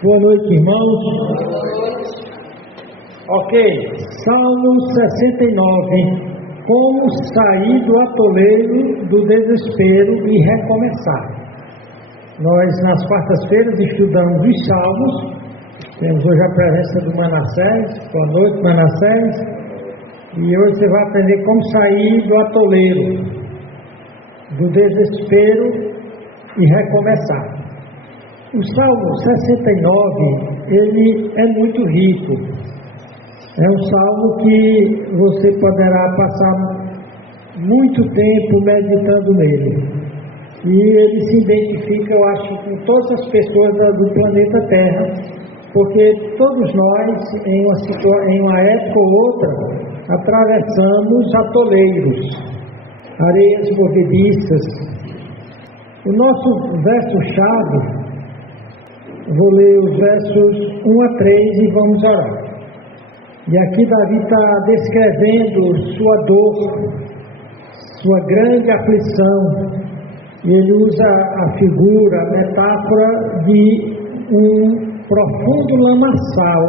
Boa noite, irmãos. Ok, Salmo 69. Como sair do atoleiro do desespero e recomeçar. Nós, nas quartas-feiras, estudamos os Salmos. Temos hoje a presença do Manassés. Boa noite, Manassés. E hoje você vai aprender como sair do atoleiro, do desespero e recomeçar. O Salmo 69, ele é muito rico. É um salmo que você poderá passar muito tempo meditando nele. E ele se identifica, eu acho, com todas as pessoas do planeta Terra, porque todos nós, em uma época ou outra, atravessamos atoleiros, areias movediças. O nosso verso-chave, vou ler os versos 1 a 3 e vamos orar. E aqui Davi está descrevendo sua dor, sua grande aflição, e ele usa a figura, a metáfora de um profundo lamaçal,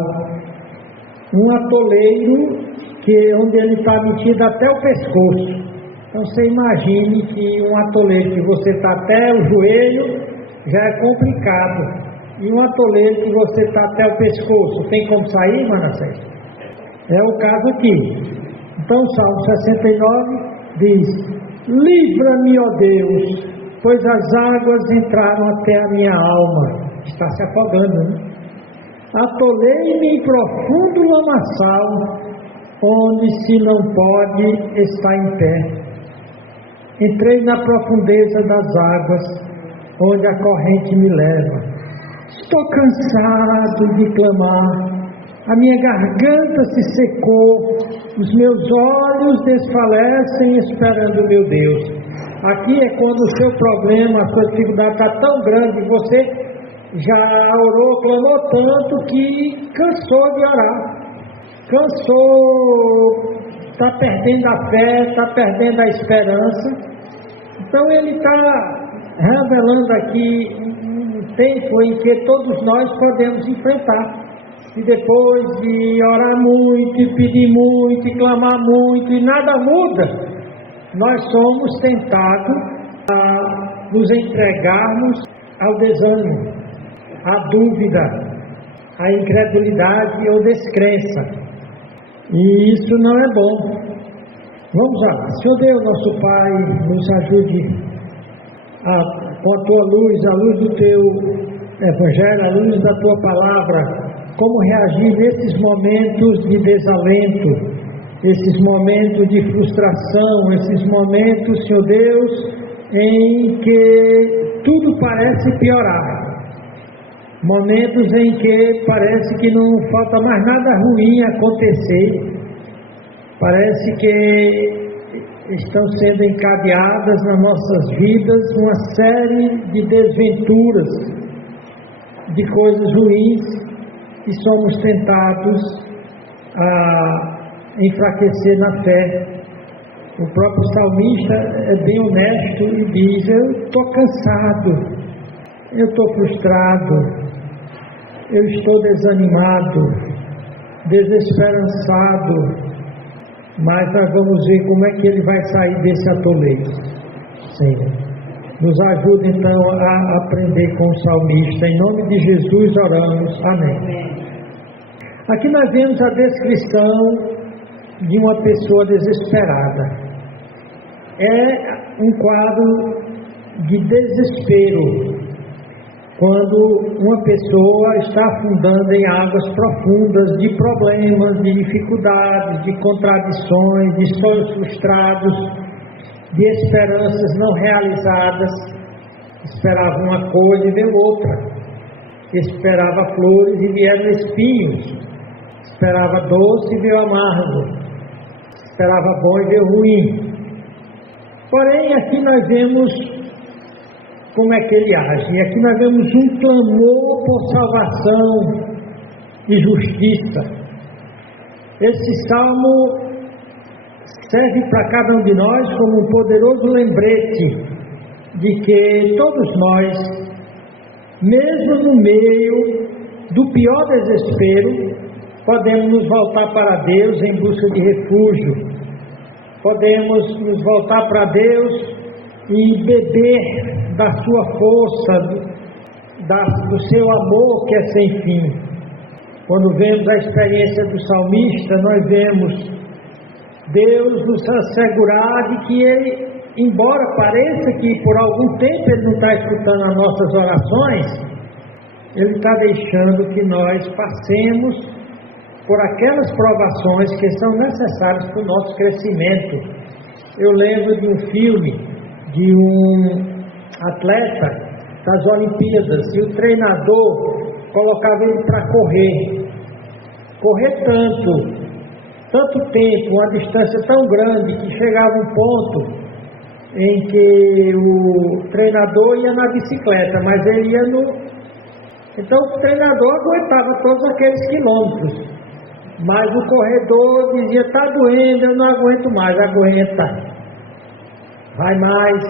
um atoleiro onde ele está metido até o pescoço. Então você imagine que um atoleiro que você está até o joelho já é complicado, e um atoleiro que você está até o pescoço, tem como sair, Manassés? É o caso aqui. Então o Salmo 69 diz: livra-me, ó Deus, pois as águas entraram até a minha alma. Está se afogando, né? Atolei-me em profundo lamaçal, onde se não pode estar em pé. Entrei na profundeza das águas, onde a corrente me leva. Estou cansado de clamar, a minha garganta se secou, os meus olhos desfalecem esperando meu Deus. Aqui é quando o seu problema, a sua dificuldade está tão grande, você já orou, clamou tanto que cansou de orar. Cansou, está perdendo a fé, está perdendo a esperança. Então ele está revelando aqui um tempo em que todos nós podemos enfrentar. E depois de orar muito, e pedir muito, e clamar muito, e nada muda, nós somos tentados a nos entregarmos ao desânimo, à dúvida, à incredulidade ou descrença. E isso não é bom. Vamos lá. Senhor Deus, nosso Pai, nos ajude com a Tua luz, a luz do Teu Evangelho, a luz da Tua Palavra, como reagir nesses momentos de desalento, esses momentos de frustração, esses momentos, Senhor Deus, em que tudo parece piorar. Momentos em que parece que não falta mais nada ruim acontecer. Parece que estão sendo encadeadas nas nossas vidas uma série de desventuras, de coisas ruins, e somos tentados a enfraquecer na fé. O próprio salmista é bem honesto e diz: eu estou cansado, eu estou frustrado, eu estou desanimado, desesperançado. Mas nós vamos ver como é que ele vai sair desse atoleiro. Senhor, nos ajude então a aprender com o salmista. Em nome de Jesus oramos. Amém. Aqui nós vemos a descrição de uma pessoa desesperada. É um quadro de desespero, quando uma pessoa está afundando em águas profundas de problemas, de dificuldades, de contradições, de sonhos frustrados, de esperanças não realizadas. Esperava uma coisa e deu outra. Esperava flores e vieram espinhos. Esperava doce e veio amargo. Esperava bom e veio ruim. Porém, aqui nós vemos como é que ele age. E aqui nós vemos um clamor por salvação e justiça. Esse salmo serve para cada um de nós como um poderoso lembrete de que todos nós, mesmo no meio do pior desespero, podemos nos voltar para Deus em busca de refúgio. Podemos nos voltar para Deus e beber da sua força, do seu amor que é sem fim. Quando vemos a experiência do salmista, nós vemos Deus nos assegurar de que Ele, embora pareça que por algum tempo Ele não está escutando as nossas orações, Ele está deixando que nós passemos por aquelas provações que são necessárias para o nosso crescimento. Eu lembro de um filme de um atleta das Olimpíadas, e o treinador colocava ele para correr tanto tempo, uma distância tão grande, que chegava um ponto em que o treinador ia na bicicleta, mas ele ia no... Então o treinador aguentava todos aqueles quilômetros, mas o corredor dizia: está doendo, eu não aguento mais. Aguenta, vai mais,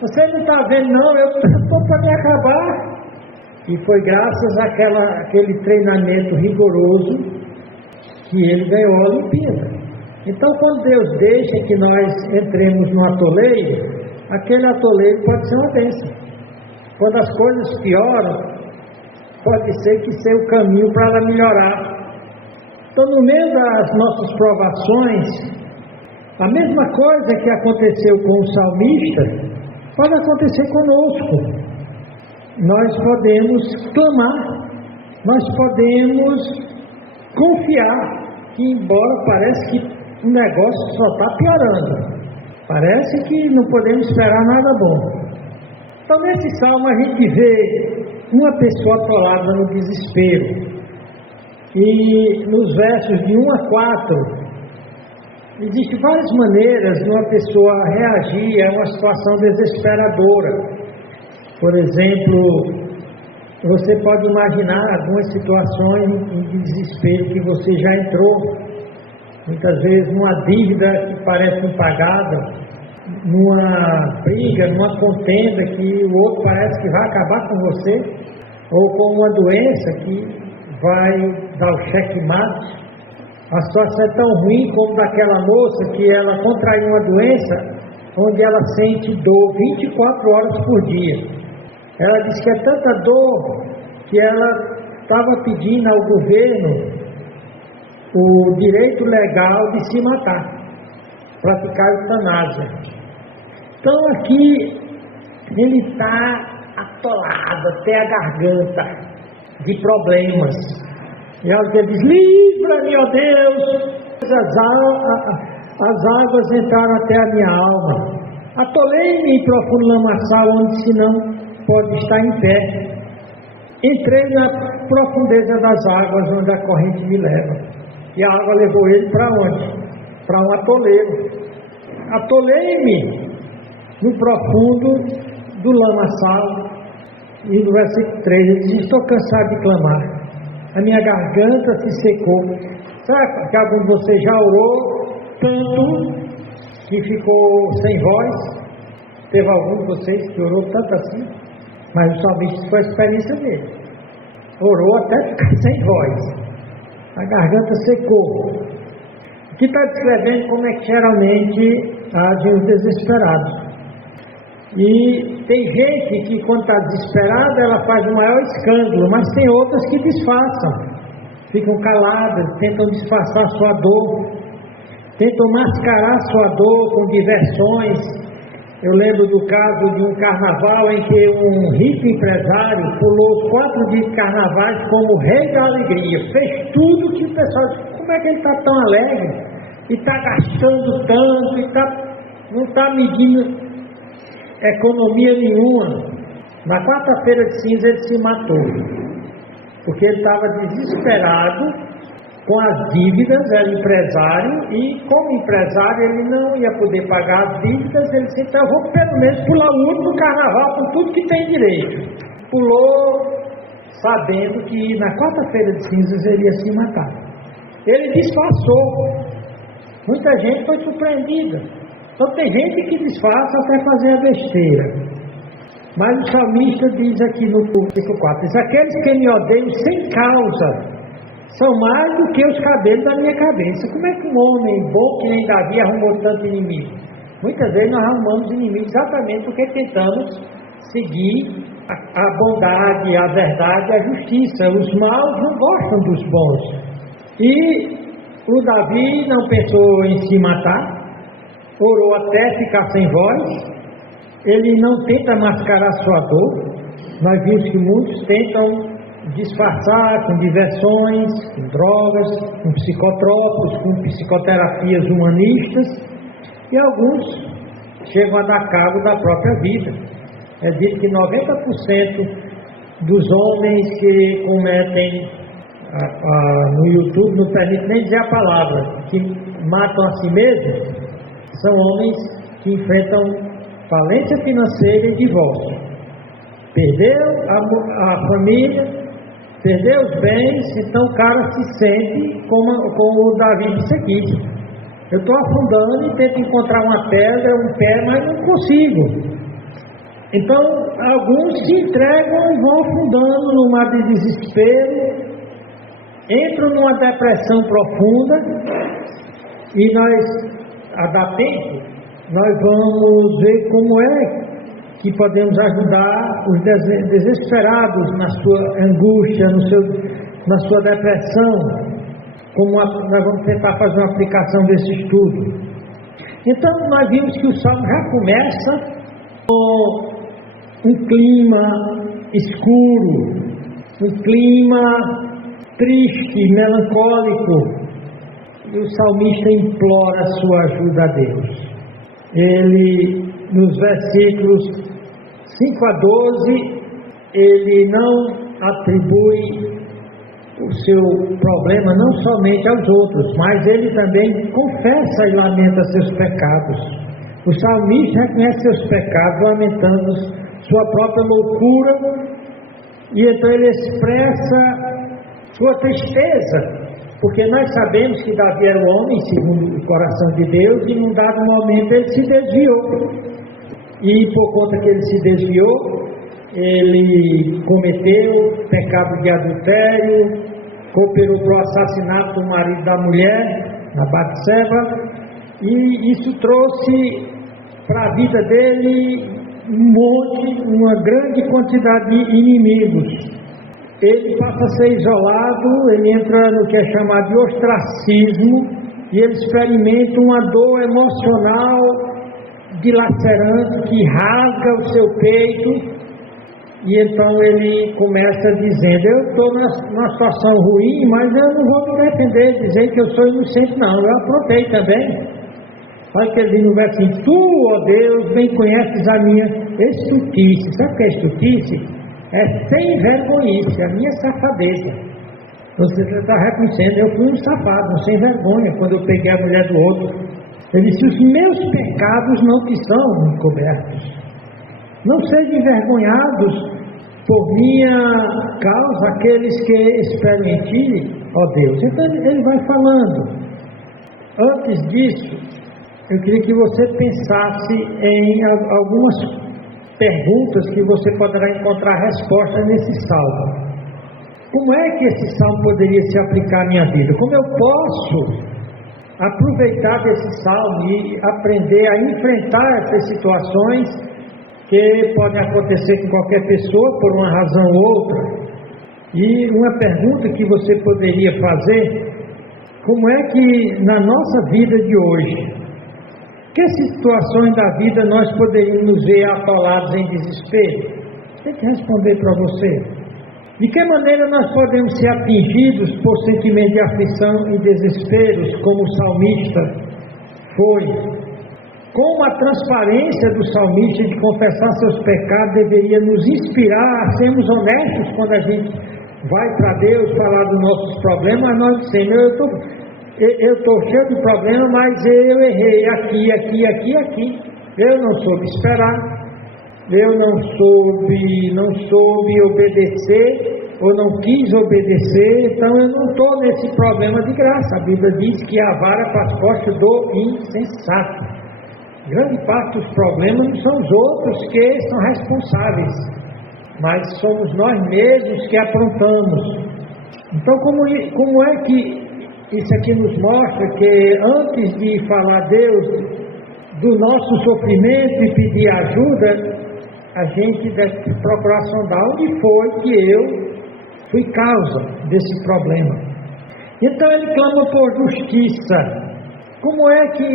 você não está vendo não, eu estou para me acabar. E foi graças àquele treinamento rigoroso que ele ganhou a Olimpíada. Então, quando Deus deixa que nós entremos no atoleiro, aquele atoleiro pode ser uma bênção. Quando as coisas pioram, pode ser que seja o caminho para ela melhorar. Então, no meio das nossas provações, a mesma coisa que aconteceu com o salmista pode acontecer conosco. Nós podemos clamar, nós podemos confiar, que embora pareça que o negócio só está piorando, parece que não podemos esperar nada bom. Então, nesse salmo a gente vê uma pessoa atolada no desespero. E nos versos de 1 a 4, existem várias maneiras de uma pessoa reagir a uma situação desesperadora. Por exemplo, você pode imaginar algumas situações de desespero que você já entrou. Muitas vezes numa dívida que parece impagada, numa briga, numa contenda que o outro parece que vai acabar com você, ou com uma doença que vai dar o checkmate. A situação é tão ruim como daquela moça que ela contraiu uma doença onde ela sente dor 24 horas por dia. Ela disse que é tanta dor que ela estava pedindo ao governo o direito legal de se matar, praticar eutanásia. Então aqui ele está atolado até a garganta de problemas. E ela diz: livra-me, ó Deus. As águas entraram até a minha alma. Atolei-me em profundo lamaçal, onde se não pode estar em pé. Entrei na profundeza das águas, onde a corrente me leva. E a água levou ele para onde? Para um atoleiro. Atolei-me no profundo do lamaçal. E no versículo 3 ele diz: estou cansado de clamar, a minha garganta se secou. Será que algum de vocês já orou tanto que ficou sem voz? Teve algum de vocês que orou tanto assim? Mas o salmista, foi a experiência dele. Orou até ficar sem voz. A garganta secou. Aqui está descrevendo como é que geralmente agem os desesperados. E tem gente que, quando está desesperada, ela faz o maior escândalo, mas tem outras que disfarçam, ficam caladas, tentam disfarçar a sua dor, tentam mascarar a sua dor com diversões. Eu lembro do caso de um carnaval em que um rico empresário pulou os 4 dias de carnavais como rei da alegria, fez tudo que o pessoal disse: como é que ele está tão alegre? E está gastando tanto, e não está medindo economia nenhuma. Na quarta-feira de cinza ele se matou, porque ele estava desesperado com as dívidas. Era empresário e, como empresário, ele não ia poder pagar as dívidas. Ele disse: então eu vou pelo menos pular o último carnaval com tudo que tem direito. Pulou sabendo que na quarta-feira de cinzas ele ia se matar. Ele disfarçou. Muita gente foi surpreendida. Então tem gente que disfarça até fazer a besteira. Mas o salmista diz aqui no versículo 4, diz, aqueles que me odeiam sem causa são mais do que os cabelos da minha cabeça. Como é que um homem bom que nem Davi arrumou tanto inimigo? Muitas vezes nós arrumamos inimigos exatamente porque tentamos seguir a bondade, a verdade, a justiça. Os maus não gostam dos bons. E o Davi não pensou em se matar, orou até ficar sem voz. Ele não tenta mascarar sua dor. Nós vimos que muitos tentam disfarçar com diversões, com drogas, com psicotrópicos, com psicoterapias humanistas, e alguns chegam a dar cabo da própria vida. É dito que 90% dos homens que cometem no YouTube, não permite nem dizer a palavra, que matam a si mesmos, são homens que enfrentam falência financeira e divórcio. Perdeu a família, perdeu os bens, então o cara se sente como o Davi disse aqui. Eu estou afundando e tento encontrar uma pedra, um pé, mas não consigo. Então, alguns se entregam e vão afundando no mar de desespero, entram numa depressão profunda, e a dar tempo, nós vamos ver como é que podemos ajudar os desesperados na sua angústia, na sua depressão. Nós vamos tentar fazer uma aplicação desse estudo. Então nós vimos que o Salmo já começa com um clima escuro, um clima triste, melancólico, e o salmista implora a sua ajuda a Deus. Ele, nos versículos 5 a 12, ele não atribui o seu problema não somente aos outros, mas ele também confessa e lamenta seus pecados. O salmista reconhece seus pecados, lamentando sua própria loucura, e então ele expressa sua tristeza, porque nós sabemos que Davi era um homem segundo o coração de Deus, e num dado momento ele se desviou, e por conta que ele se desviou, ele cometeu pecado de adultério, cooperou para o assassinato do marido da mulher, na Batseba, e isso trouxe para a vida dele uma grande quantidade de inimigos. Ele passa a ser isolado, ele entra no que é chamado de ostracismo, e ele experimenta uma dor emocional dilacerante que rasga o seu peito. E então ele começa dizendo: eu estou numa situação ruim, mas eu não vou me defender, dizer que eu sou inocente, não, eu aprontei também. Olha que ele diz no versículo: tu, ó Deus, bem conheces a minha estultice. Sabe o que é estultice? É sem vergonhice, a minha safadeza. Você está reconhecendo, eu fui um safado, um sem vergonha, quando eu peguei a mulher do outro. Ele disse: os meus pecados não te são encobertos. Não sejam envergonhados por minha causa aqueles que esperam em ti, ó Deus. Então ele vai falando. Antes disso, eu queria que você pensasse em algumas perguntas que você poderá encontrar resposta nesse salmo. Como é que esse salmo poderia se aplicar à minha vida? Como eu posso aproveitar desse salmo e aprender a enfrentar essas situações que podem acontecer com qualquer pessoa por uma razão ou outra? E uma pergunta que você poderia fazer: como é que na nossa vida de hoje, que situações da vida nós poderíamos ver atolados em desespero? Tem que responder para você. De que maneira nós podemos ser atingidos por sentimentos de aflição e desesperos, como o salmista foi? Como a transparência do salmista de confessar seus pecados deveria nos inspirar a sermos honestos quando a gente vai para Deus falar dos nossos problemas, nós dizemos: eu estou cheio de problemas, mas eu errei aqui. Eu não soube esperar, eu não soube obedecer, ou não quis obedecer, então eu não estou nesse problema de graça. A Bíblia diz que a vara para as costas do insensato. Grande parte dos problemas não são os outros que são responsáveis, mas somos nós mesmos que aprontamos. Então, como é que isso aqui nos mostra que antes de falar a Deus do nosso sofrimento e pedir ajuda, a gente deve procurar sondar onde foi que eu fui causa desse problema. Então ele clama por justiça. Como é que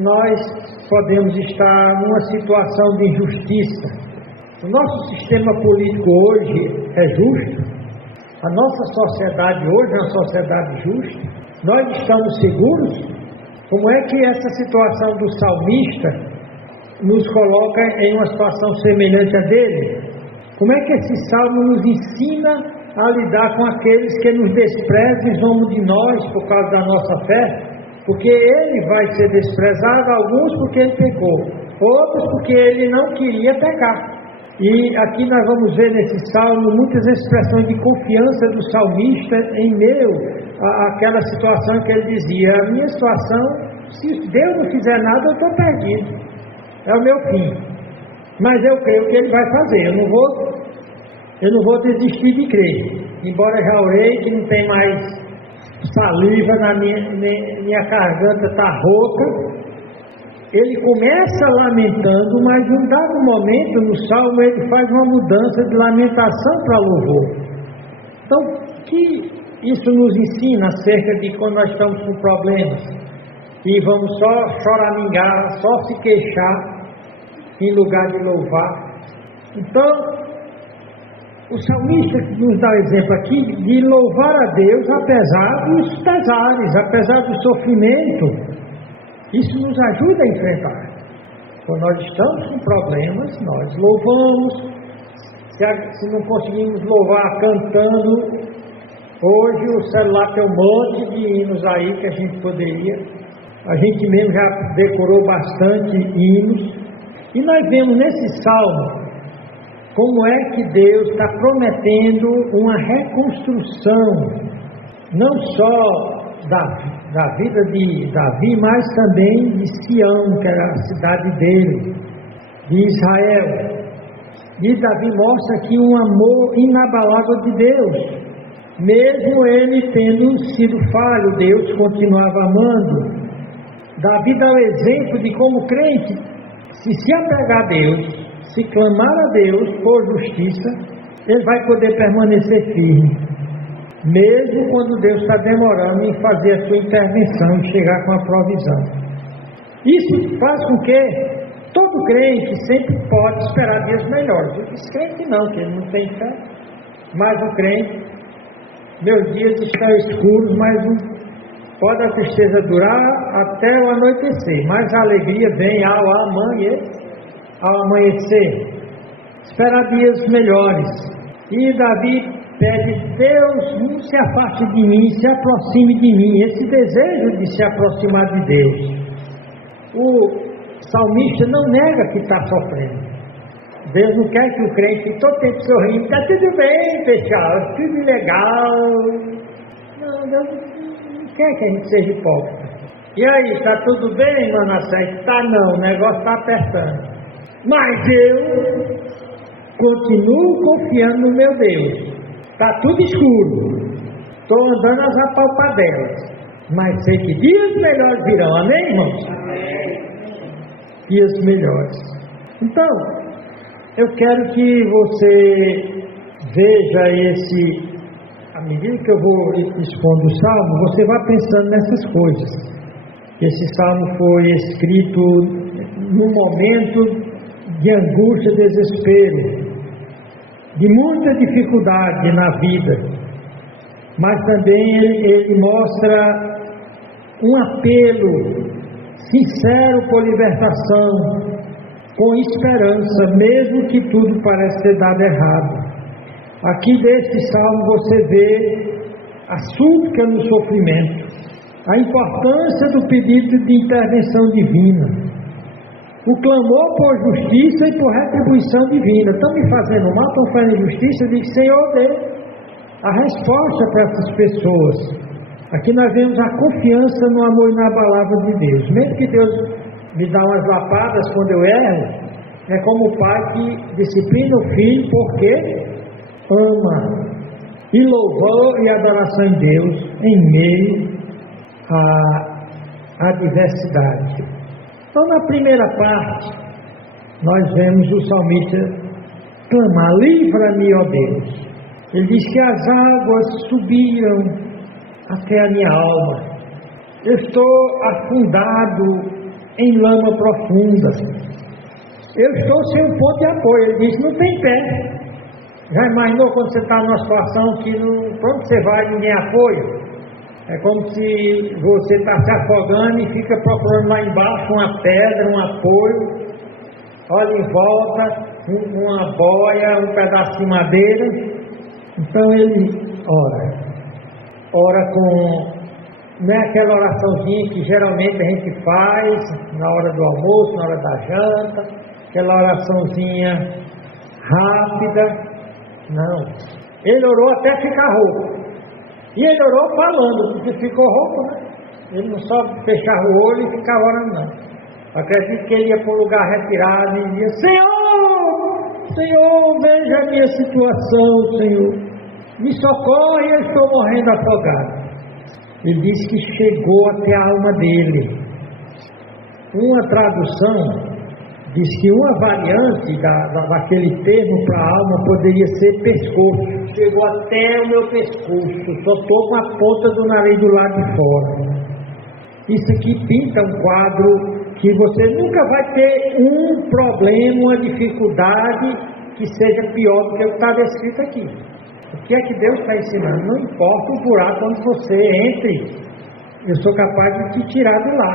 nós podemos estar numa situação de injustiça? O nosso sistema político hoje é justo? A nossa sociedade hoje é uma sociedade justa? Nós estamos seguros? Como é que essa situação do salmista nos coloca em uma situação semelhante à dele? Como é que esse salmo nos ensina a lidar com aqueles que nos desprezam e zombam de nós por causa da nossa fé? Porque ele vai ser desprezado, alguns porque ele pecou, outros porque ele não queria pecar. E aqui nós vamos ver nesse salmo muitas expressões de confiança do salmista em meio àquela situação que ele dizia: a minha situação, se Deus não fizer nada, eu estou perdido, é o meu fim, mas eu creio que ele vai fazer, eu não vou desistir de crer, embora já orei que não tem mais saliva na minha garganta está rouca. Ele começa lamentando, mas num dado momento no salmo ele faz uma mudança de lamentação para louvor. Então, o que isso nos ensina acerca de quando nós estamos com problemas e vamos só choramingar, só se queixar em lugar de louvar? Então, o salmista nos dá o exemplo aqui de louvar a Deus apesar dos pesares, apesar do sofrimento. Isso nos ajuda a enfrentar. Quando nós estamos com problemas, nós louvamos. Se não conseguimos louvar cantando, hoje o celular tem um monte de hinos aí que a gente poderia. A gente mesmo já decorou bastante hinos. E nós vemos nesse salmo como é que Deus está prometendo uma reconstrução, não só da vida de Davi, mas também de Sião, que era a cidade dele, de Israel. E Davi mostra aqui um amor inabalável de Deus. Mesmo ele tendo sido falho, Deus continuava amando. Davi dá o exemplo de como crente, se apegar a Deus, se clamar a Deus por justiça, ele vai poder permanecer firme, mesmo quando Deus está demorando em fazer a sua intervenção e chegar com a provisão. Isso faz com que todo crente sempre pode esperar dias melhores. Esse crente não, que ele não tem fé, mas o crente, meus dias estão escuros, mas pode a tristeza durar até o anoitecer, mas a alegria vem ao amanhecer. Esperar dias melhores. E Davi pede: Deus, não se afaste de mim, se aproxime de mim. Esse desejo de se aproximar de Deus. O salmista não nega que está sofrendo. Deus não quer que o crente fique todo tempo sorrindo. Está tudo bem, pessoal, tudo legal. Não, Deus não quer que a gente seja hipócrita. E aí, está tudo bem, Manassés? Está não, o negócio está apertando. Mas eu continuo confiando no meu Deus. Está tudo escuro, estou andando as apalpadelas, mas sei que dias melhores virão, amém, irmãos? Amém. Dias melhores. Então, eu quero que você veja à medida que eu vou expondo o salmo, você vai pensando nessas coisas. Esse salmo foi escrito num momento de angústia, desespero, de muita dificuldade na vida, mas também ele mostra um apelo sincero por libertação, com esperança, mesmo que tudo pareça ter dado errado. Aqui deste salmo você vê a súplica no sofrimento, a importância do pedido de intervenção divina, o clamor por justiça e por retribuição divina. Estão me fazendo mal, estão fazendo injustiça? Eu digo: Senhor, dê a resposta para essas pessoas. Aqui nós vemos a confiança no amor inabalável de Deus. Mesmo que Deus me dá umas lapadas quando eu erro, é como o pai que disciplina o filho porque ama. E louvor e adoração em Deus em meio à adversidade. Então, na primeira parte, nós vemos o salmista clamar: livra-me, ó Deus. Ele diz que as águas subiram até a minha alma. Eu estou afundado em lama profunda. Eu estou sem um ponto de apoio. Ele diz: não tem pé. Já imaginou quando você está numa situação que para onde você vai ninguém apoia? É como se você está se afogando e fica procurando lá embaixo uma pedra, um apoio. Olha em volta, uma boia, um pedaço de madeira. Então ele ora com... Não é aquela oraçãozinha que geralmente a gente faz na hora do almoço, na hora da janta, aquela oraçãozinha rápida. Não. Ele orou até ficar rouco. E ele orou falando, porque ficou rouco, né? Ele não só fechava o olho e ficava orando, não. Acredito que ele ia para um lugar retirado e dizia: Senhor, veja a minha situação, Senhor. Me socorre, eu estou morrendo afogado. Ele disse que chegou até a alma dele. Uma tradução diz que uma variante daquele termo para a alma poderia ser pescoço. Chegou até o meu pescoço, só estou com a ponta do nariz do lado de fora. Isso aqui pinta um quadro que você nunca vai ter um problema, uma dificuldade que seja pior do que o que está descrito aqui. O que é que Deus está ensinando? Não importa o buraco onde você entre, eu sou capaz de te tirar de lá.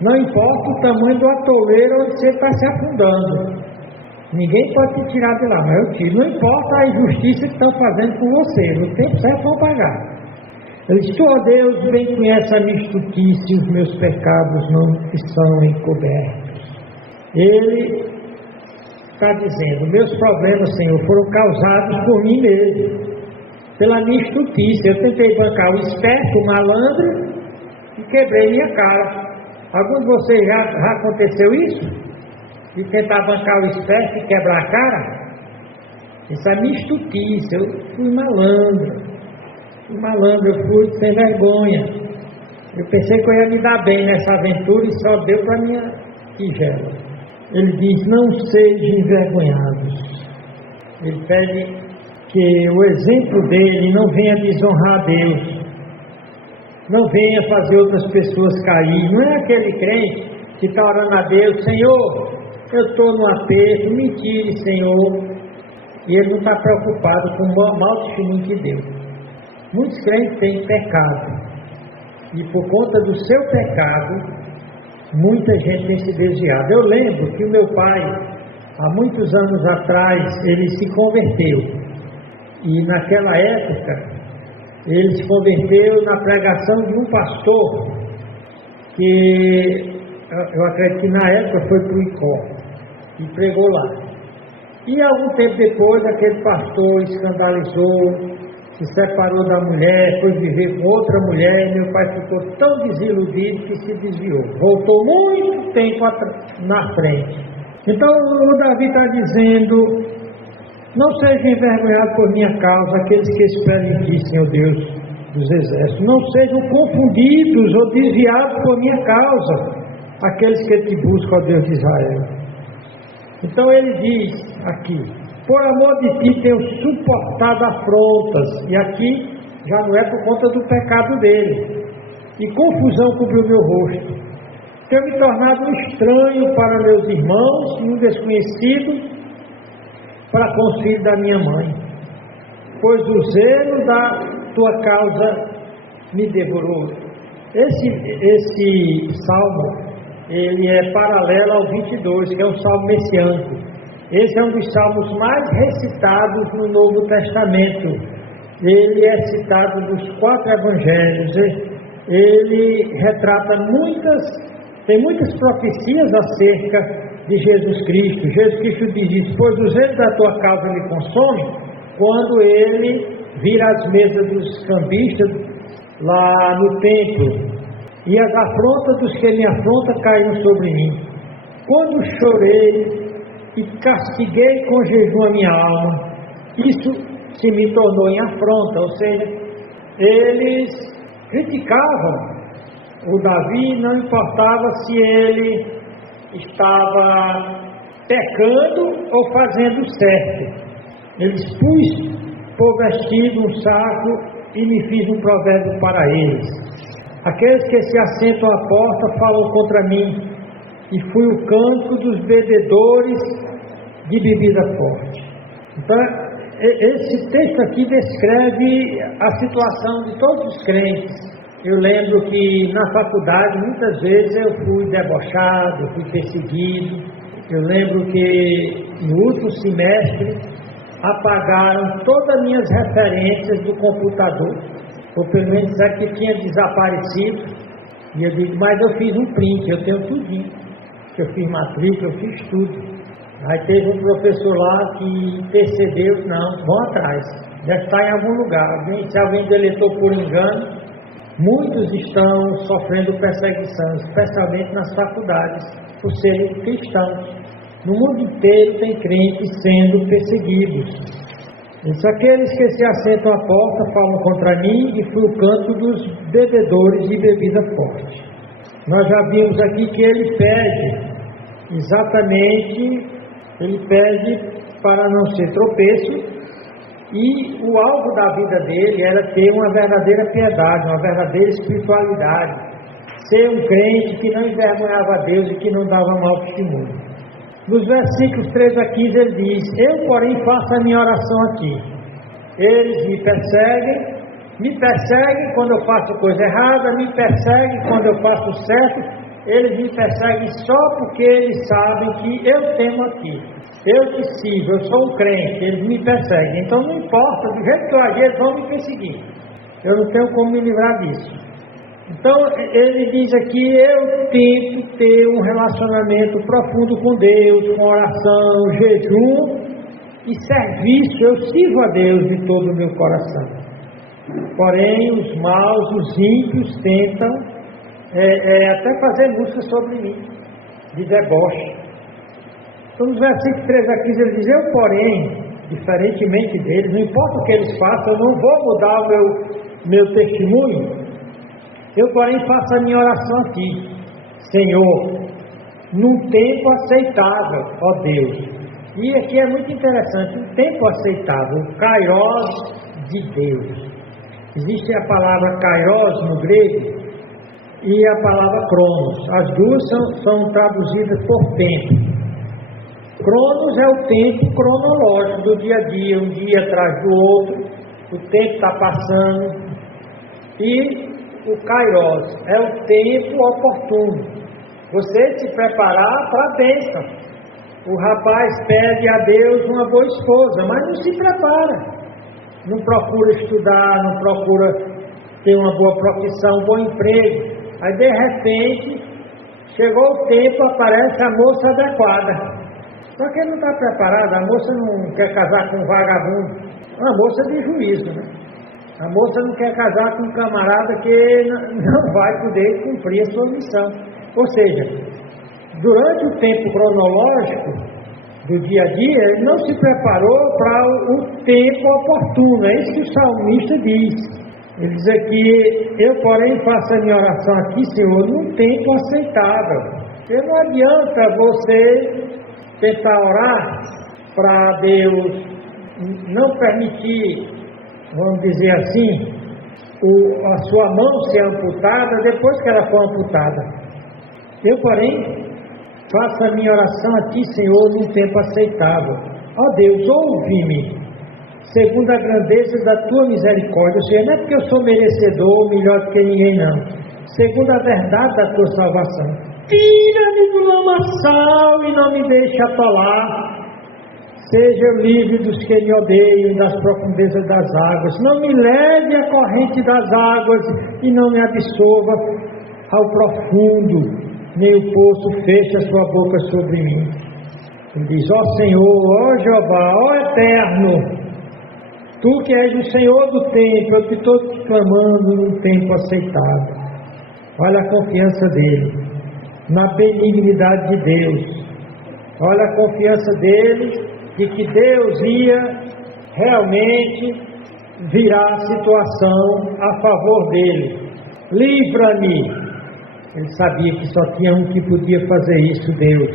Não importa o tamanho do atoleiro onde você está se afundando, ninguém pode te tirar de lá, mas eu tiro. Não importa a injustiça que estão fazendo com você, no tempo certo vão pagar. Ele disse: ó Deus, bem conhece a minha estultice e os meus pecados não são encobertos. Ele está dizendo: meus problemas, Senhor, foram causados por mim mesmo, pela minha estultice. Eu tentei bancar o esperto, o malandro, e quebrei minha cara. Algum de vocês já aconteceu isso? De tentar bancar o esperto e quebrar a cara? Isso é minha estultice. Eu fui malandro, eu fui sem vergonha. Eu pensei que eu ia me dar bem nessa aventura e só deu para minha tigela. Ele diz: não sejam envergonhados. Ele pede que o exemplo dele não venha desonrar a Deus, não venha fazer outras pessoas cair. Não é aquele crente que está orando a Deus: Senhor, eu estou no aperto, me tire, Senhor. E ele não está preocupado com o mau testemunho que deu. Muitos crentes têm pecado, e por conta do seu pecado, muita gente tem se desviado. Eu lembro que o meu pai, há muitos anos atrás, ele se converteu. E naquela época, ele se converteu na pregação de um pastor, que eu acredito que na época foi para o Icó, e pregou lá. E algum tempo depois, aquele pastor escandalizou, se separou da mulher, foi viver com outra mulher, e meu pai ficou tão desiludido que se desviou. Voltou muito tempo na frente. Então o Davi está dizendo: não sejam envergonhados por minha causa aqueles que esperam em ti, Senhor Deus dos exércitos. Não sejam confundidos ou desviados por minha causa aqueles que te buscam, ó Deus de Israel. Então ele diz aqui: por amor de ti tenho suportado afrontas. E aqui já não é por conta do pecado dele. E confusão cobriu meu rosto. Tenho me tornado um estranho para meus irmãos e um desconhecido para com os filhos da minha mãe. Pois o zelo da tua causa me devorou. Esse salmo, ele é paralelo ao 22, que é um salmo messiânico. Esse é um dos salmos mais recitados no Novo Testamento. Ele é citado nos 4 evangelhos. Ele retrata tem muitas profecias acerca de Jesus Cristo. Jesus Cristo diz: pois o zelo da tua causa me consome, quando ele vira as mesas dos cambistas lá no templo. e as afrontas dos que me afrontam caíram sobre mim. Quando chorei e castiguei com jejum a minha alma, isso se me tornou em afronta, ou seja, eles criticavam o Davi, não importava se ele estava pecando ou fazendo certo. Eles pus por vestido um saco e me fiz um provérbio para eles. Aqueles que se assentam à porta falam contra mim, e fui o canto dos bebedores de bebida forte. Então, esse texto aqui descreve a situação de todos os crentes. Eu lembro que na faculdade muitas vezes eu fui debochado, fui perseguido. Eu lembro que no último semestre apagaram todas as minhas referências do computador, ou pelo menos é que tinha desaparecido. E eu digo, mas eu fiz um print, eu tenho tudinho. Eu fiz matrícula, eu fiz tudo. Aí teve um professor lá que percebeu, não, vão atrás, deve estar em algum lugar. Se alguém deletou por engano, muitos estão sofrendo perseguição, especialmente nas faculdades, por serem cristãos. No mundo inteiro tem crentes sendo perseguidos. Aqueles que se assentam à porta falam contra mim, e fui o canto dos bebedores de bebida forte. Nós já vimos aqui que ele pede, ele pede para não ser tropeço, e o alvo da vida dele era ter uma verdadeira piedade, uma verdadeira espiritualidade, ser um crente que não envergonhava a Deus e que não dava mau testemunho. Nos versículos 13 a 15 ele diz, eu porém faço a minha oração aqui. Eles me perseguem quando eu faço coisa errada, me perseguem quando eu faço certo, eles me perseguem só porque eles sabem que eu temo aqui. Eu te sigo, eu sou um crente, eles me perseguem. Então não importa, do jeito que eu agir, eles vão me perseguir. Eu não tenho como me livrar disso. Então ele diz aqui, eu tento ter um relacionamento profundo com Deus, com oração, jejum e serviço. Eu sirvo a Deus de todo o meu coração. Porém, os maus, os ímpios tentam até fazer música sobre mim, de deboche. Então, nos versículos 13 a 15, ele diz, eu, porém, diferentemente deles, não importa o que eles façam, eu não vou mudar o meu testemunho, eu, porém, faço a minha oração aqui. Senhor, num tempo aceitável, ó Deus. E aqui é muito interessante, um tempo aceitável, o kairos de Deus. Existe a palavra kairos no grego e a palavra cronos. As duas são traduzidas por tempo. Cronos é o tempo cronológico do dia a dia, um dia atrás do outro, o tempo está passando. E o kairos é o tempo oportuno. Você se preparar para a bênção. O rapaz pede a Deus uma boa esposa, mas não se prepara. Não procura estudar, não procura ter uma boa profissão, um bom emprego. Aí de repente, chegou o tempo, aparece a moça adequada. Só que ele não está preparado, a moça não quer casar com um vagabundo. Uma moça de juízo, né? A moça não quer casar com um camarada que não vai poder cumprir a sua missão. Ou seja, durante o tempo cronológico do dia a dia, ele não se preparou para o tempo oportuno. É isso que o salmista diz. Ele diz aqui, eu porém faço a minha oração aqui, Senhor, num tempo aceitável. Porque não adianta você tentar orar para Deus não permitir, vamos dizer assim, a sua mão ser amputada depois que ela for amputada. Eu, porém, faço a minha oração a Ti, Senhor, num tempo aceitável. Ó Deus, ouve-me, segundo a grandeza da Tua misericórdia. Ou seja, não é porque eu sou merecedor, melhor do que ninguém, não. Segundo a verdade da Tua salvação. Tira-me do lamaçal e não me deixe atolar. Seja eu livre dos que me odeiam, das profundezas das águas. Não me leve à corrente das águas e não me absorva ao profundo. Nem o poço feche a sua boca sobre mim. Ele diz, ó Senhor, ó Jeová, ó Eterno, Tu que és o Senhor do tempo, eu te estou te clamando num tempo aceitável. Olha a confiança dele na benignidade de Deus. Olha a confiança dele de que Deus ia realmente virar a situação a favor dele. Livra-me. Ele sabia que só tinha um que podia fazer isso, Deus.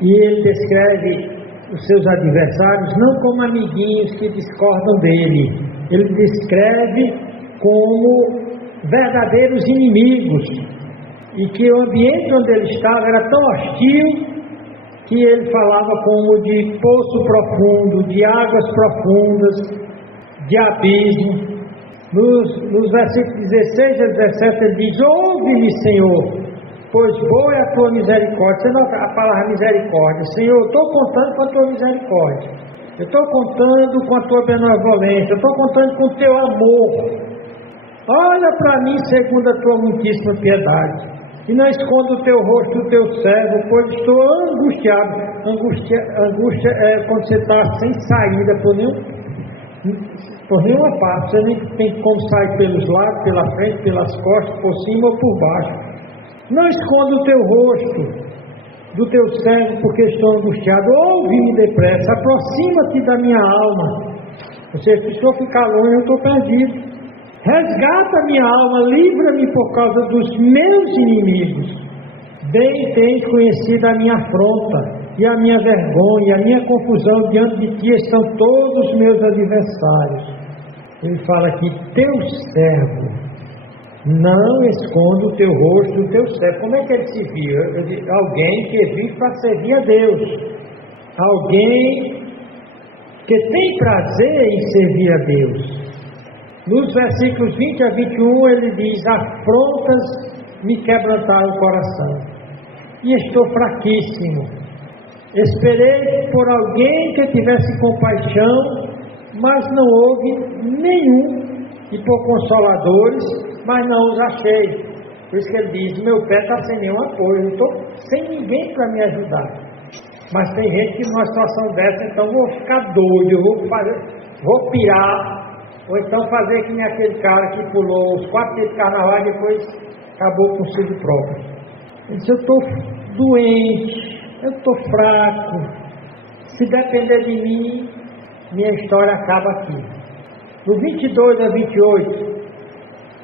E ele descreve os seus adversários não como amiguinhos que discordam dele. Ele descreve como verdadeiros inimigos. E que o ambiente onde ele estava era tão hostil que ele falava como de poço profundo, de águas profundas, de abismo. Nos versículos 16 a 17 ele diz: ouve-me, Senhor, pois boa é a tua misericórdia. Você nota a palavra misericórdia. Senhor, eu estou contando com a tua misericórdia, eu estou contando com a tua benevolência, eu estou contando com o teu amor. Olha para mim segundo a tua muitíssima piedade, e não esconda o teu rosto do teu servo, pois estou angustiado. Angústia é quando você está sem saída por nenhuma parte. Você nem tem como sair pelos lados, pela frente, pelas costas, por cima ou por baixo. Não esconda o teu rosto do teu servo, porque estou angustiado. Ouve-me depressa, aproxima-te da minha alma. Ou seja, se eu ficar longe, eu estou perdido. Resgata minha alma, livra-me por causa dos meus inimigos. Bem tens conhecido a minha afronta e a minha vergonha, a minha confusão. Diante de ti estão todos os meus adversários. Ele fala aqui: teu servo, não esconda o teu rosto do teu servo. Como é que ele se viu? Alguém que vive para servir a Deus, alguém que tem prazer em servir a Deus. Nos versículos 20 a 21 ele diz: afrontas me quebrantaram o coração, e estou fraquíssimo. Esperei por alguém que tivesse compaixão, mas não houve nenhum, e por consoladores, mas não os achei. Por isso que ele diz: meu pé está sem nenhum apoio, eu estou sem ninguém para me ajudar. Mas tem gente que numa situação dessa, então vou ficar doido, eu vou pirar, ou então fazer que nem aquele cara que pulou os 4 dias de carnaval e depois acabou consigo próprio. Ele disse: eu estou doente, eu estou fraco, se depender de mim, minha história acaba aqui. No 22 a 28,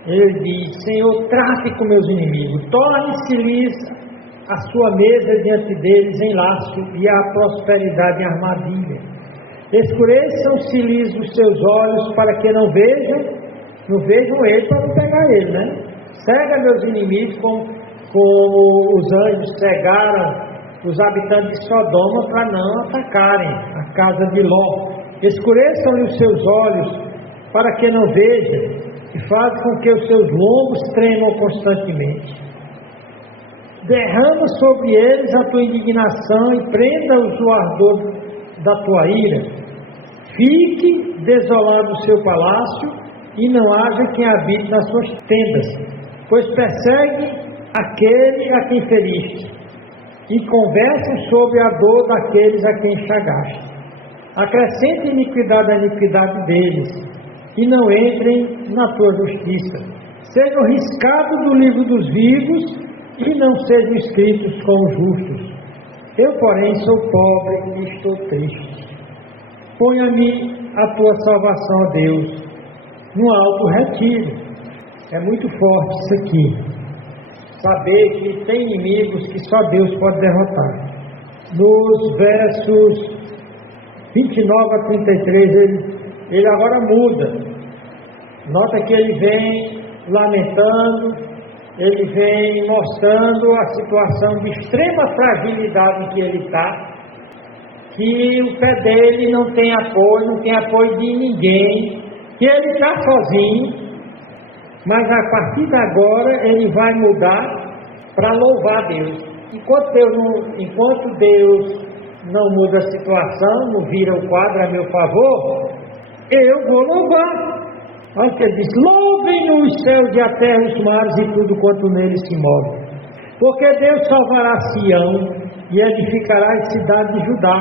ele diz: Senhor, trate com meus inimigos, torne-se-lhes a sua mesa diante deles em laço e a prosperidade em armadilha. Escureçam-se-lhes os seus olhos para que não vejam ele, para não pegar ele, né? Cega meus inimigos como os anjos cegaram os habitantes de Sodoma para não atacarem a casa de Ló. Escureçam-lhe os seus olhos para que não vejam, e faz com que os seus lombos tremam constantemente. Derrama sobre eles a tua indignação e prenda-os o ardor da tua ira. Fique desolado o seu palácio e não haja quem habite nas suas tendas, pois persegue aquele a quem feriste e conversam sobre a dor daqueles a quem enxagaste. Acrescente iniquidade à iniquidade deles e não entrem na tua justiça. Sejam riscados do livro dos vivos e não sejam escritos com os justos. Eu, porém, sou pobre e estou triste. Ponha-me a tua salvação, ó Deus, no alto retiro. É muito forte isso aqui. Saber que tem inimigos que só Deus pode derrotar. Nos versos 29 a 33, ele agora muda. Nota que ele vem lamentando, ele vem mostrando a situação de extrema fragilidade em que ele está, que o pé dele não tem apoio de ninguém, que ele está sozinho, mas a partir de agora ele vai mudar para louvar Deus. Enquanto Deus não muda a situação, não vira o quadro a meu favor, eu vou louvar. Olha o que ele diz: louvem os céus e a terra, os mares e tudo quanto neles se move. Porque Deus salvará Sião e edificará a cidade de Judá,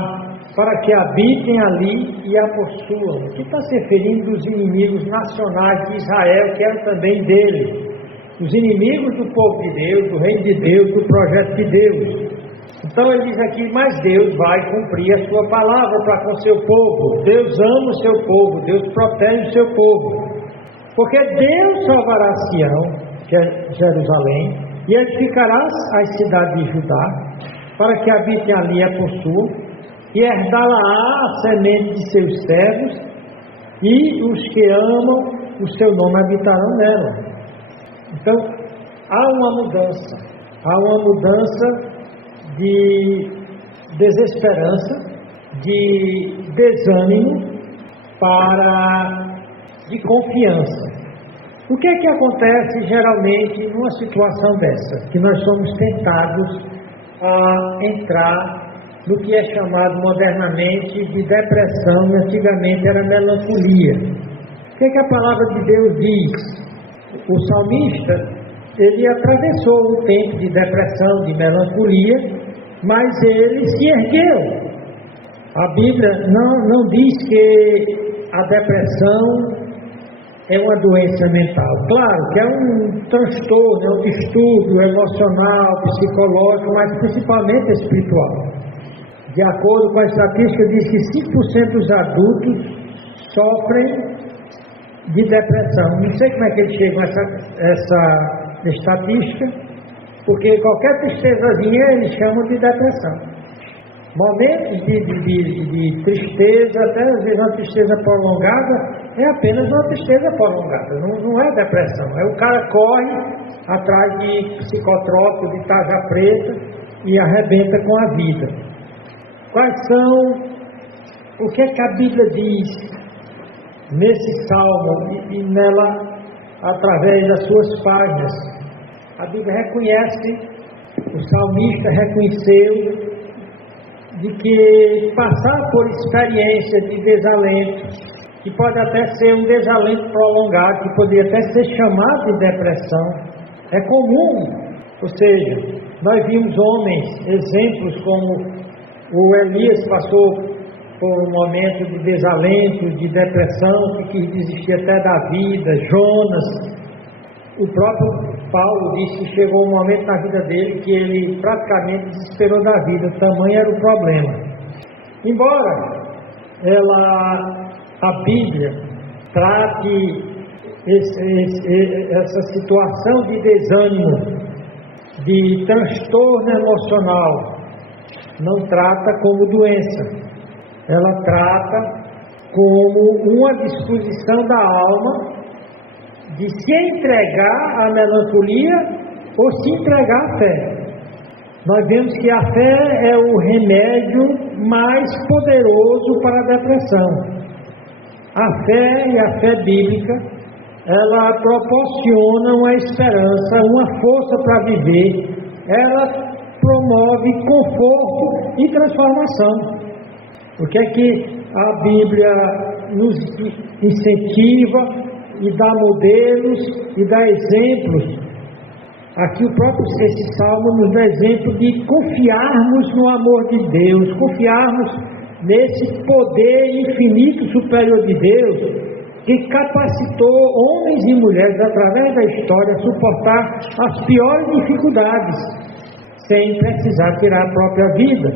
para que habitem ali e a possuam. Que está se referindo dos inimigos nacionais de Israel, que eram também dele. os inimigos do povo de Deus, do reino de Deus, do projeto de Deus. Então ele diz aqui, mas Deus vai cumprir a sua palavra para com o seu povo. Deus ama o seu povo, Deus protege o seu povo. Porque Deus salvará Sião, que é Jerusalém, e edificará as cidades de Judá, para que habitem ali e a possuam, e herdá-la-á a semente de seus servos, e os que amam o seu nome habitarão nela. Então, há uma mudança de desesperança, de desânimo de confiança. O que é que acontece geralmente numa situação dessa? Que nós somos tentados a entrar no que é chamado modernamente de depressão, e antigamente era melancolia. O que é que a palavra de Deus diz? O salmista, ele atravessou um tempo de depressão, de melancolia, mas ele se ergueu. A Bíblia não diz que a depressão é uma doença mental. Claro que é um transtorno, é um distúrbio emocional, psicológico, mas principalmente espiritual. De acordo com a estatística, diz que 5% dos adultos sofrem de depressão. Não sei como é que eles chegam a essa estatística, porque qualquer tristezazinha eles chamam de depressão. Momentos de tristeza, até às vezes uma tristeza prolongada, é apenas uma tristeza prolongada, não é depressão. É o cara corre atrás de psicotrópico, de tarja preta e arrebenta com a vida. O que é que a Bíblia diz nesse salmo e nela, através das suas páginas? A Bíblia reconhece, o salmista reconheceu, de que passar por experiência de desalento, que pode até ser um desalento prolongado, que poderia até ser chamado de depressão, é comum. Ou seja, nós vimos homens, exemplos como o Elias passou por um momento de desalento, de depressão, que quis desistir até da vida, Jonas. O próprio Paulo disse que chegou um momento na vida dele que ele praticamente desesperou da vida, o tamanho era o problema. Embora a Bíblia trate essa situação de desânimo, de transtorno emocional, não trata como doença, ela trata como uma disposição da alma de se entregar à melancolia ou se entregar à fé. Nós vemos que a fé é o remédio mais poderoso para a depressão. A fé e a fé bíblica, ela proporciona uma esperança, uma força para viver, ela promove conforto e transformação. O que é que a Bíblia nos incentiva e dá modelos e dá exemplos? Aqui o próprio esse salmo nos dá exemplo de confiarmos no amor de Deus, confiarmos nesse poder infinito superior de Deus, que capacitou homens e mulheres através da história a suportar as piores dificuldades, sem precisar tirar a própria vida,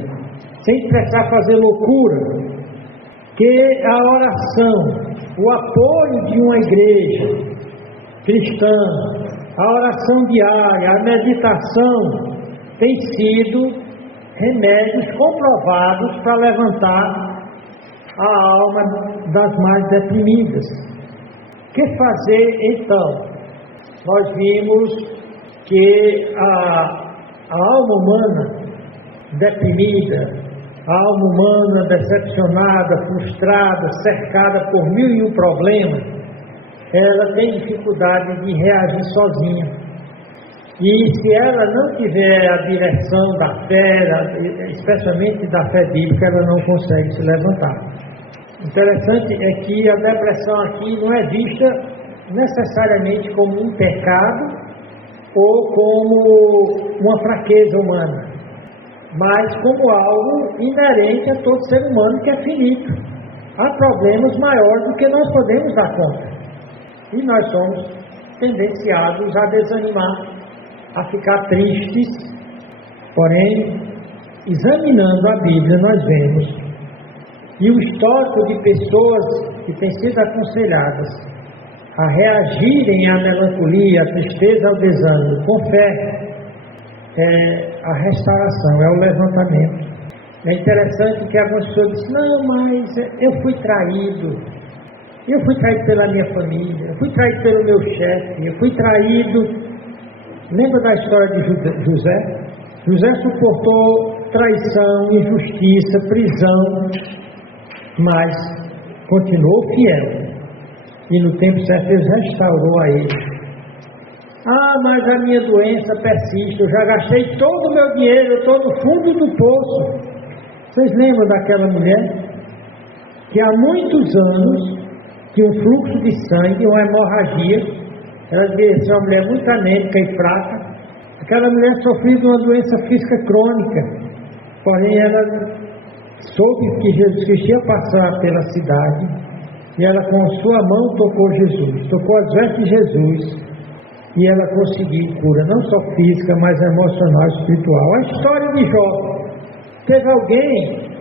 sem precisar fazer loucura. Que a oração, o apoio de uma igreja cristã, a oração diária, a meditação, tem sido remédios comprovados para levantar a alma das mais deprimidas. O que fazer então? Nós vimos que a alma humana deprimida, a alma humana decepcionada, frustrada, cercada por 1001 problemas, ela tem dificuldade de reagir sozinha. E se ela não tiver a direção da fé, especialmente da fé bíblica, ela não consegue se levantar. Interessante é que a depressão aqui não é vista necessariamente como um pecado ou como uma fraqueza humana, mas como algo inerente a todo ser humano que é finito. Há problemas maiores do que nós podemos dar conta. E nós somos tendenciados a desanimar, a ficar tristes. Porém, examinando a Bíblia, nós vemos e o histórico de pessoas que têm sido aconselhadas a reagirem à melancolia, à tristeza, ao desânimo, com fé, é a restauração, é o levantamento. É interessante que algumas pessoas dizem: não, mas eu fui traído pela minha família, eu fui traído pelo meu chefe, eu fui traído. Lembra da história de José? José suportou traição, injustiça, prisão, mas continuou fiel. E no tempo certo Deus restaurou a ele. Ah, mas a minha doença persiste, eu já gastei todo o meu dinheiro, eu estou no fundo do poço. Vocês lembram daquela mulher que há muitos anos tinha um fluxo de sangue, uma hemorragia? Ela devia ser uma mulher muito anêmica e fraca. Aquela mulher sofria de uma doença física crônica, porém ela soube que Jesus Cristo ia passar pela cidade, e ela com sua mão tocou Jesus, tocou as vestes de Jesus, e ela conseguiu cura, não só física, mas emocional e espiritual. A história de Jó: teve alguém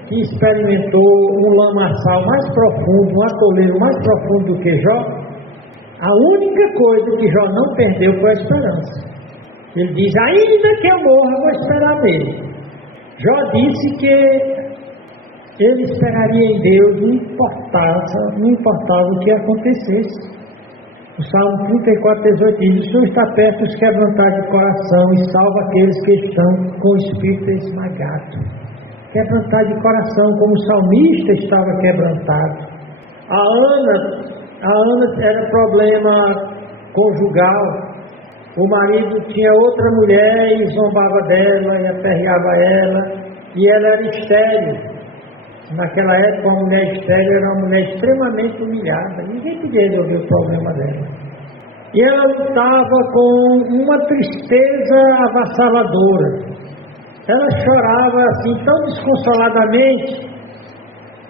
que experimentou um lamaçal mais profundo, um atoleiro mais profundo do que Jó? A única coisa que Jó não perdeu foi a esperança. Ele diz: ainda que eu morra, vou esperar nele. Jó disse que ele esperaria em Deus, não importava o que acontecesse. O Salmo 34, 18 diz: o Senhor está perto dos quebrantados de coração e salva aqueles que estão com o espírito esmagado. Quebrantado de coração, como o salmista estava quebrantado. A Ana era problema conjugal. O marido tinha outra mulher e zombava dela e aperreava ela, e ela era estéril. Naquela época, uma mulher estéril era uma mulher extremamente humilhada. Ninguém podia resolver o problema dela. E ela lutava com uma tristeza avassaladora. Ela chorava assim tão desconsoladamente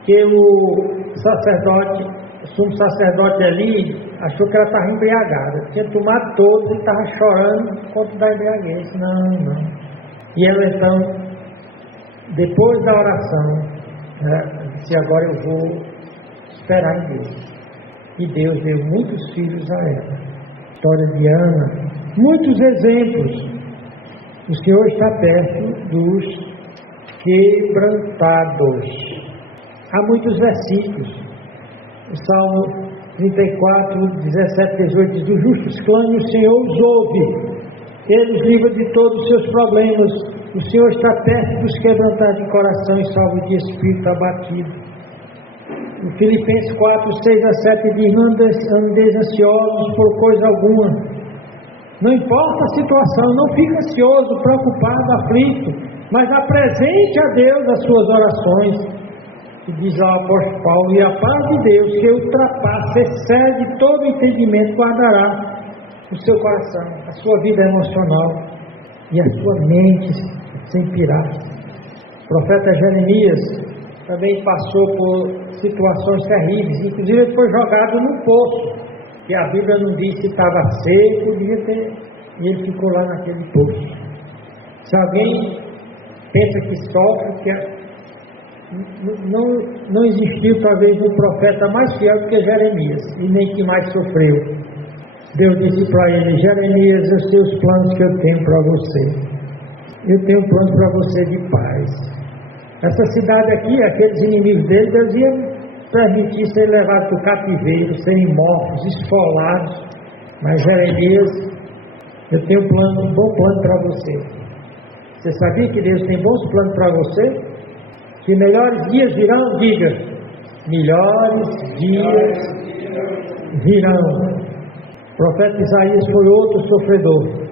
que o sumo sacerdote ali achou que ela estava embriagada. Tinha tomado todos e estava chorando por conta da embriaguez. Não. E ela então, depois da oração, disse: agora eu vou esperar em Deus. E Deus deu muitos filhos a ela. História de Ana, muitos exemplos. O Senhor está perto dos quebrantados. Há muitos versículos. O Salmo 34, 17, 18 diz: os justos clamam, o Senhor os ouve, Ele os livra de todos os seus problemas. O Senhor está perto dos quebrantados de coração e salva de espírito abatido. Em Filipenses 4, 6 a 7 diz: não andeis ansiosos por coisa alguma. Não importa a situação, não fique ansioso, preocupado, aflito, mas apresente a Deus as suas orações. E diz ao apóstolo Paulo: e a paz de Deus, que ultrapassa, excede todo entendimento, guardará o seu coração, a sua vida emocional e a sua mente sem pirar. O profeta Jeremias também passou por situações terríveis, inclusive ele foi jogado num poço, que a Bíblia não diz se estava seco, e ele ficou lá naquele poço. Se alguém pensa que sofre, que não existiu talvez um profeta mais fiel do que Jeremias, e nem que mais sofreu. Deus disse para ele: Jeremias, eu sei os planos que eu tenho para você. Eu tenho um plano para você de paz. Essa cidade aqui, aqueles inimigos dele, Deus ia permitir serem levados para o cativeiro, serem mortos, esfolados. Mas Jeremias, eu tenho um bom plano para você. Você sabia que Deus tem bons planos para você? Que melhores dias virão? Diga: melhores dias virão. O profeta Isaías foi outro sofredor.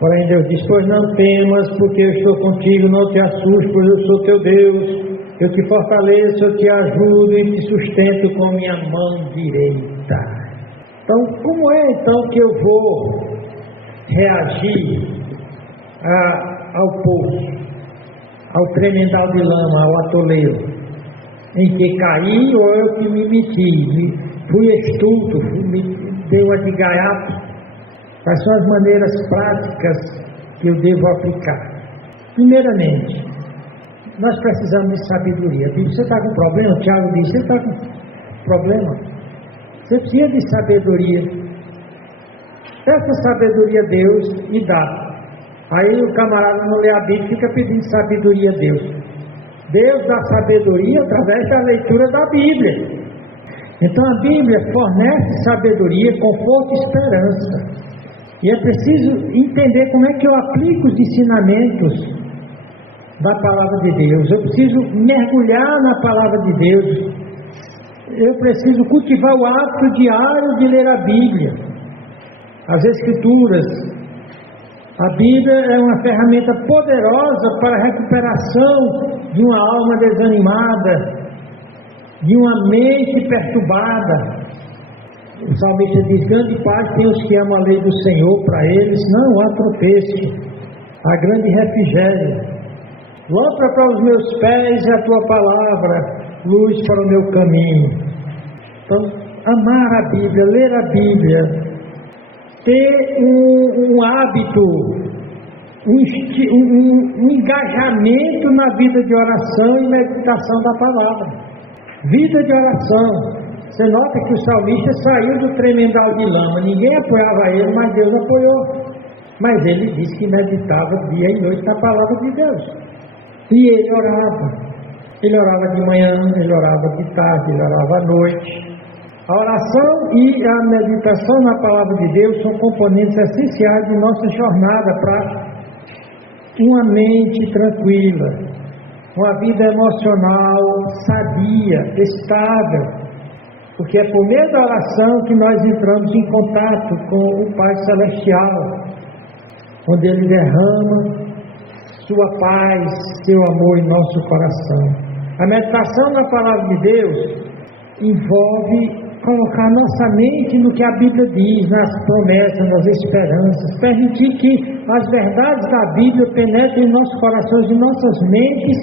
Porém Deus diz: pois não temas, porque eu estou contigo, não te assustes, pois eu sou teu Deus. Eu te fortaleço, eu te ajudo e te sustento com minha mão direita. Então, como é então que eu vou reagir ao poço, ao tremendal de lama, ao atoleiro, em que caí ou eu que me meti, fui estulto, me dei uma de gaiato? Quais são as maneiras práticas que eu devo aplicar? Primeiramente, nós precisamos de sabedoria. Você está com problema? O Tiago disse, você está com problema? Você precisa de sabedoria. Peça sabedoria a Deus e dá. Aí o camarada não lê a Bíblia e fica pedindo sabedoria a Deus. Deus dá sabedoria através da leitura da Bíblia. Então a Bíblia fornece sabedoria, conforto e esperança. E é preciso entender como é que eu aplico os ensinamentos da Palavra de Deus. Eu preciso mergulhar na Palavra de Deus. Eu preciso cultivar o hábito diário de ler a Bíblia, as Escrituras. A Bíblia é uma ferramenta poderosa para a recuperação de uma alma desanimada, de uma mente perturbada. O salmista diz: grande paz tem os que amam a lei do Senhor, para eles não há tropeço, há grande refrigério. Lâmpada para os meus pés é a tua palavra, luz para o meu caminho. Então, amar a Bíblia, ler a Bíblia, ter um hábito, um engajamento na vida de oração e meditação da palavra. Vida de oração. Você nota que o salmista saiu do tremendal de lama, ninguém apoiava ele, mas Deus apoiou. Mas ele disse que meditava dia e noite na palavra de Deus. E ele orava. Ele orava de manhã, ele orava de tarde, ele orava à noite. A oração e a meditação na palavra de Deus são componentes essenciais de nossa jornada para uma mente tranquila, uma vida emocional sadia, estável. Porque é por meio da oração que nós entramos em contato com o Pai Celestial, onde Ele derrama sua paz, seu amor em nosso coração. A meditação na palavra de Deus envolve colocar nossa mente no que a Bíblia diz, nas promessas, nas esperanças, permitir que as verdades da Bíblia penetrem em nossos corações e nossas mentes,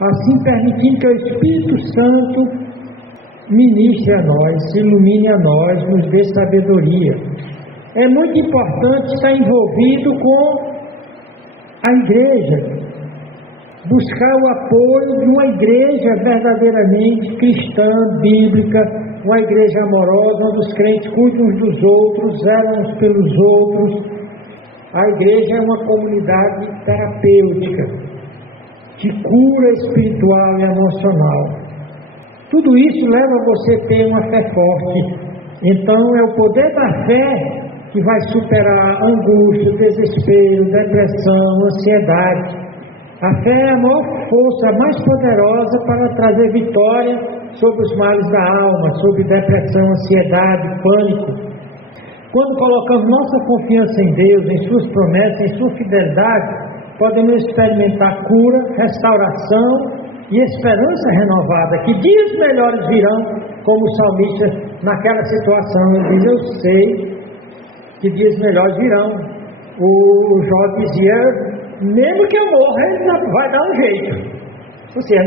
assim permitindo que o Espírito Santo ministre a nós, ilumine a nós, nos dê sabedoria. É muito importante estar envolvido com a igreja, buscar o apoio de uma igreja verdadeiramente cristã, bíblica, uma igreja amorosa, onde os crentes cuidam uns dos outros, zelam uns pelos outros. A igreja é uma comunidade terapêutica, de cura espiritual e emocional. Tudo isso leva você a ter uma fé forte. Então é o poder da fé que vai superar angústia, desespero, depressão, ansiedade. A fé é a maior força, a mais poderosa para trazer vitória sobre os males da alma, sobre depressão, ansiedade, pânico. Quando colocamos nossa confiança em Deus, em suas promessas, em sua fidelidade, podemos experimentar cura, restauração e esperança renovada, que dias melhores virão, como o salmista naquela situação. Ele diz: eu sei que dias melhores virão. O Jó dizia: mesmo que eu morra, ele vai dar um jeito. Ou seja,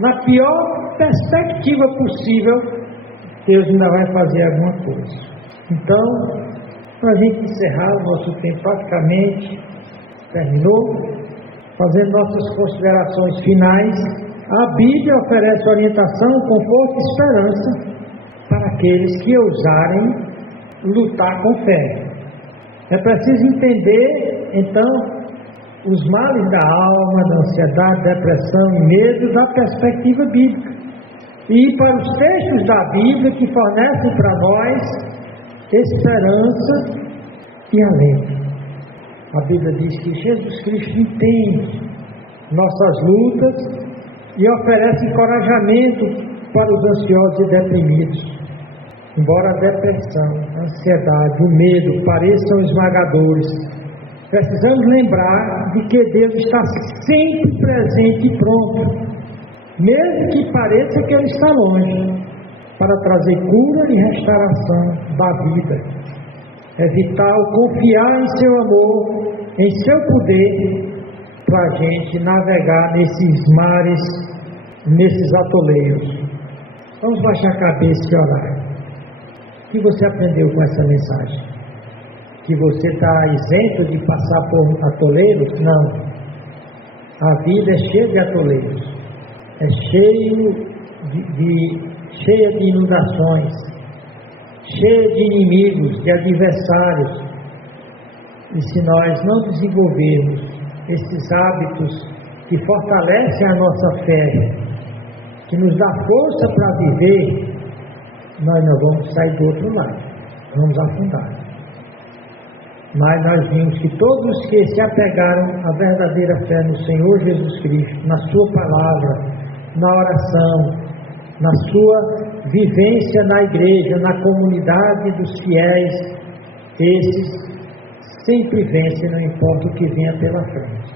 na pior perspectiva possível, Deus ainda vai fazer alguma coisa. Então, para a gente encerrar, o nosso tempo praticamente terminou. Fazendo nossas considerações finais, a Bíblia oferece orientação, conforto e esperança para aqueles que ousarem lutar com fé. É preciso entender, então, os males da alma, da ansiedade, depressão e medo da perspectiva bíblica. E ir para os textos da Bíblia que fornecem para nós esperança e alento. A Bíblia diz que Jesus Cristo entende nossas lutas e oferece encorajamento para os ansiosos e deprimidos. Embora a depressão, a ansiedade, o medo pareçam esmagadores, precisamos lembrar de que Deus está sempre presente e pronto, mesmo que pareça que Ele está longe, para trazer cura e restauração da vida. É vital confiar em seu amor, em seu poder, para a gente navegar nesses mares, nesses atoleiros. Vamos baixar a cabeça e orar. O que você aprendeu com essa mensagem? que você está isento de passar por atoleiros. Não. A vida é cheia de atoleiros, é cheia de inundações, cheia de inimigos, de adversários. E se nós não desenvolvermos esses hábitos que fortalecem a nossa fé, que nos dá força para viver, nós não vamos sair do outro lado, vamos afundar. Mas nós vimos que todos que se apegaram à verdadeira fé no Senhor Jesus Cristo, na sua palavra, na oração, na sua vivência na igreja, na comunidade dos fiéis, esses sempre vencem, não importa o que venha pela frente.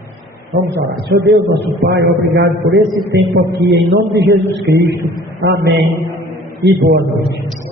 Vamos orar. Senhor Deus, nosso Pai, obrigado por esse tempo aqui, em nome de Jesus Cristo. Amém e boa noite.